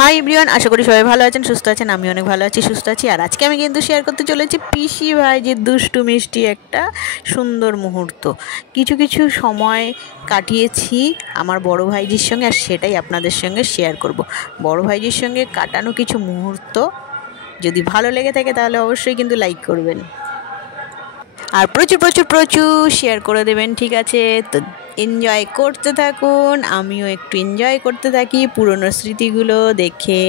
Hi everyone, আশা করি সবাই ভালো আছেন, সুস্থ আছেন। আমি অনেক ভালো আছি, সুস্থ আছি। আর আজকে আমি কিন্তু শেয়ার করতে চলেছি পিসি ভাইজির দুষ্টু মিষ্টি একটা সুন্দর মুহূর্ত। কিছু কিছু সময় কাটিয়েছি আমার বড় ভাইজির সঙ্গে, আর সেটাই আপনাদের সঙ্গে শেয়ার করব। বড় ভাইজির সঙ্গে কাটানো কিছু মুহূর্ত যদি ভালো লেগে থাকে তাহলে অবশ্যই কিন্তু লাইক করবেন, আর প্রচুর প্রচুর প্রচুর শেয়ার করে দেবেন, ঠিক আছে? তো এনজয় করতে থাকুন, আমিও একটু এনজয় করতে থাকি পুরনো স্মৃতিগুলো দেখে।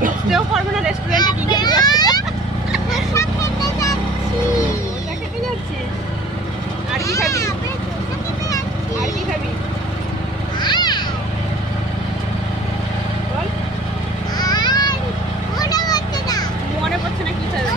বুঝতেও পারবে না রেস্টুরেন্টে কি খেতে যাচ্ছি। ওটা খেতে যাচ্ছিস? আর কি খাবি? আর কি খাবি বল। মনে পড়ছে না কি খাবি?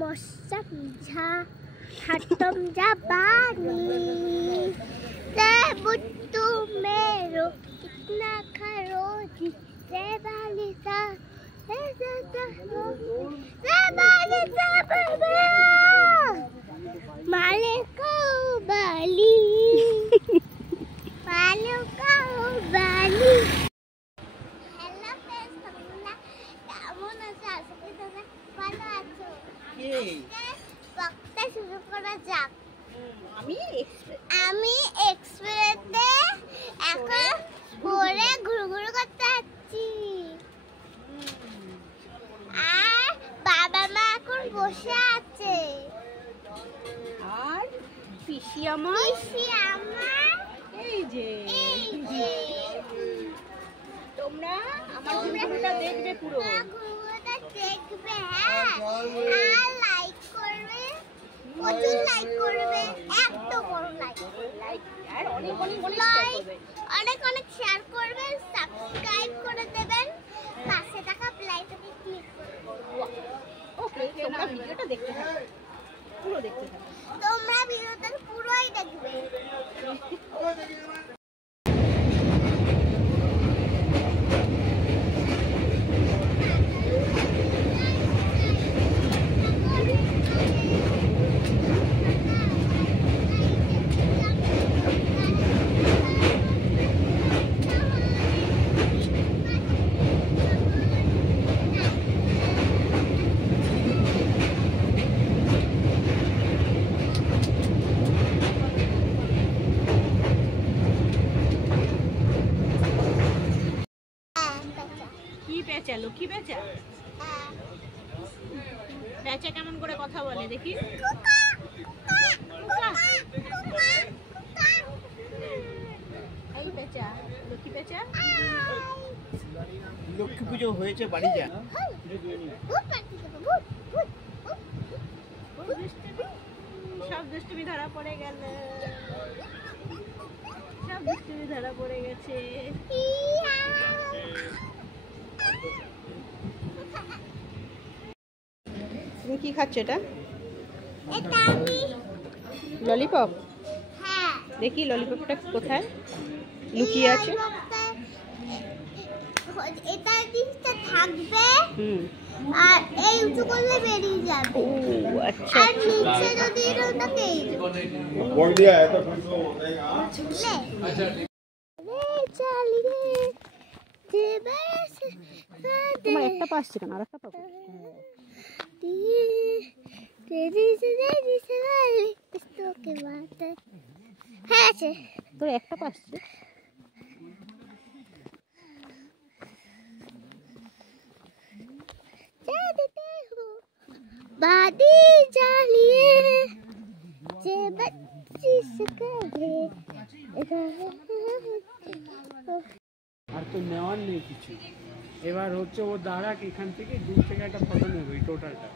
मौसम झा हटम जबानी ते बुट्टू मेरो कितना खरो जिससे वाली सा मालिको बाली मालिको बाली। हेलो फ्रेंड्स, তোমরা কেমন আছো? আশা করি তোমরা ভালো আছো। বক্তা শুরু করা যাক। আমি এক্সপ্রেসে এখন ঘুরে ঘুরঘুর করতে যাচ্ছি, আর বাবা মা এখন বসে আছে। আর পিসি আমার এই যে তোমরা আমার ভিডিওটা দেখবে, পুরো ঘুরঘুরটা দেখবে, হ্যাঁ, আর লাইক করবে, প্রচুর লাইক করবে, এত বড় লাইক, আর অনেক অনেক অনেক অনেক শেয়ার করবেন, সাবস্ক্রাইব করে দেবেন, পাশে থাকা বেলাইকনে ক্লিক করবেন। ওকে, তোমরা ভিডিওটা দেখতে থাকো, পুরো দেখতে থাকো। তোমরা ভিডিওটা পুরোই দেখবে। লক্ষ্মী বেচা, বেচা কেমন করে কথা বলে দেখি? এই বেচা, লক্ষ্মী বেচা। লক্ষ্মী পুজো হয়েছে, বাড়ি যা। সব দুষ্টুমি ধরা পড়ে গেল, সব দুষ্টুমি ধরা পড়ে গেছে। তুমি কি খাচ্ছ? এটা ললিপপ। হ্যাঁ, দেখি ললিপপটা কোথায় লুকিয়ে আছে। এটা জিনিসটা থাকবে, আর এই উঁচু করলে বেরিয়ে যাবে। ও আচ্ছা, আর নিচে যদি এটাকে बोल दिया है तो फिर तो তোমার একটা পাচ্ছি কেন, আর একটা পাবো। तेरी सवाली किस्तों के बात है আছে তোর একটা পাচ্ছে जा देते हो बादी जालिए যে बच्ची सके আর তো নেওয়ার নেই কিছু। এবার হচ্ছে ও দাঁড়াক এখান থেকে দূর থেকে একটা ফটো নেবে এই টোটালটা।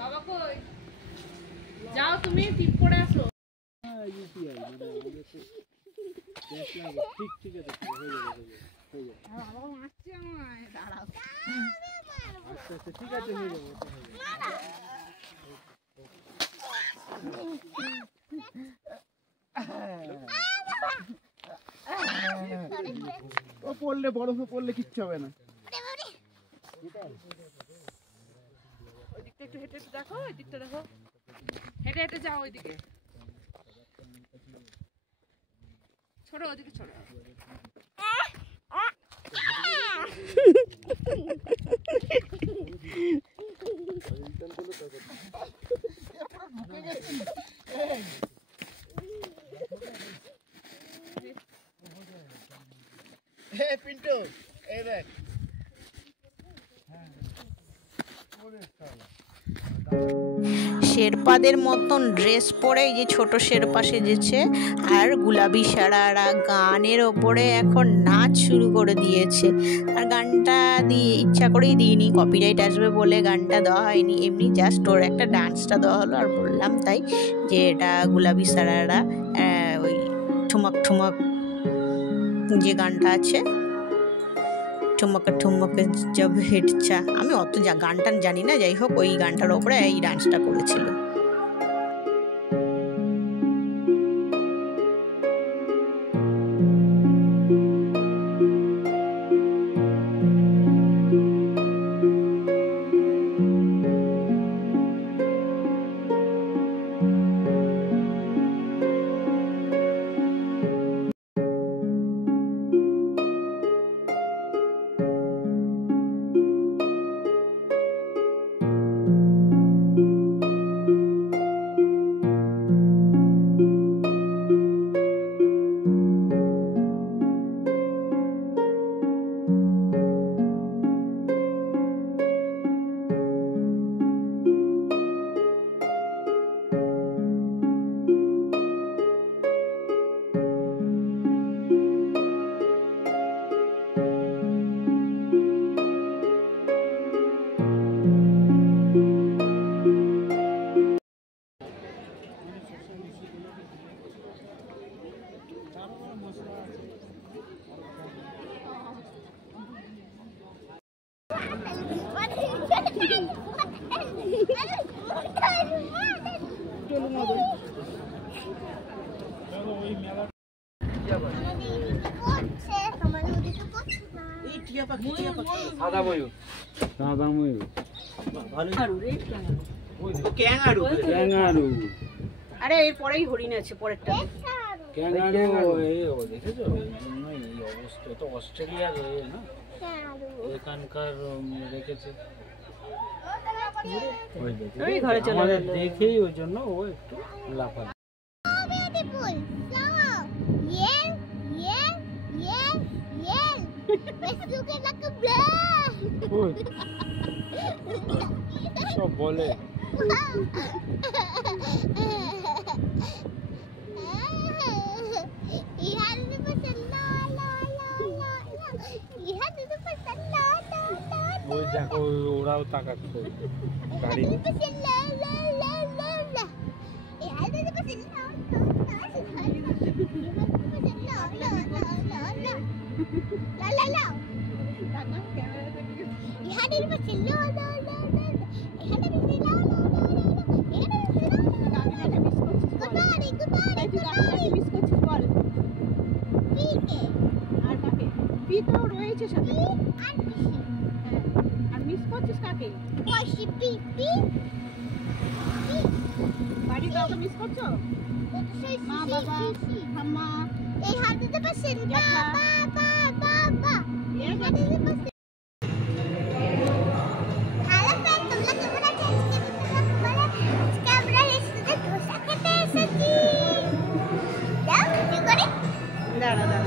বাবা কই যাও তুমি টিপ করে আসো। ঠিক ঠিক আছে হয়ে যাবে বাবা মারছে আমায় দাঁড়াও। আচ্ছা আচ্ছা ঠিক আছে হয়ে যাবে ও পড়লে বরফে পড়লে কিচ্ছু হবে না। ওই দিকটা একটু হেঁটে হেঁটে দেখো, ওই দিকটা দেখো, হেঁটে হেঁটে যাও ওইদিকে, ছোড়ো ওইদিকে ছোড়ো। পিন্টু এই দেখ শেরপাদের মতন ড্রেস পরে এই যে ছোট শেরপা সেজেছে আর গুলাবি সারারা গানের ওপরে এখন নাচ শুরু করে দিয়েছে। আর গানটা দিয়ে ইচ্ছা করেই দিইনি, কপিরাইট আসবে বলে গানটা দেওয়া হয়নি, এমনি জাস্ট ওর একটা ডান্সটা দেওয়া হলো। আর বললাম তাই যে এটা গুলাবি সারারা ওই ঠুমক ঠুমক যে গানটা আছে, ঠুমকে ঠুমকে জব হিটচা, আমি অত গানটা জানি না, যাই হোক ওই গানটার ওপরে এই ডান্সটা করেছিল। সাদা ময়ূর, সাদা ময়ূর ক্যাঙ্গারু। আরে এর পরেই হরিণ আছে, পরেরটা ক্যাঙ্গারু দেখেছো? এই অবস্থা তো অস্ট্রেলিয়ার না, এখানকার রেখেছে আমাদের দেখেই, ওই জন্য ও একটু লাফায়। সব বলে ওই দেখো ওরাও তাকাচ্ছে গাড়ি। রয়েছে সাথে আর মিস করছিস কাকে? বাড়ি কাউকে মিস করছো? মা বাবা ঠাম্মা এই হাতে পাশে বাবা বাবা এই হাতে পাশে। হ্যালো फ्रेंड्स, তোমরা কেমন আছো? দাঁড়া দাঁড়া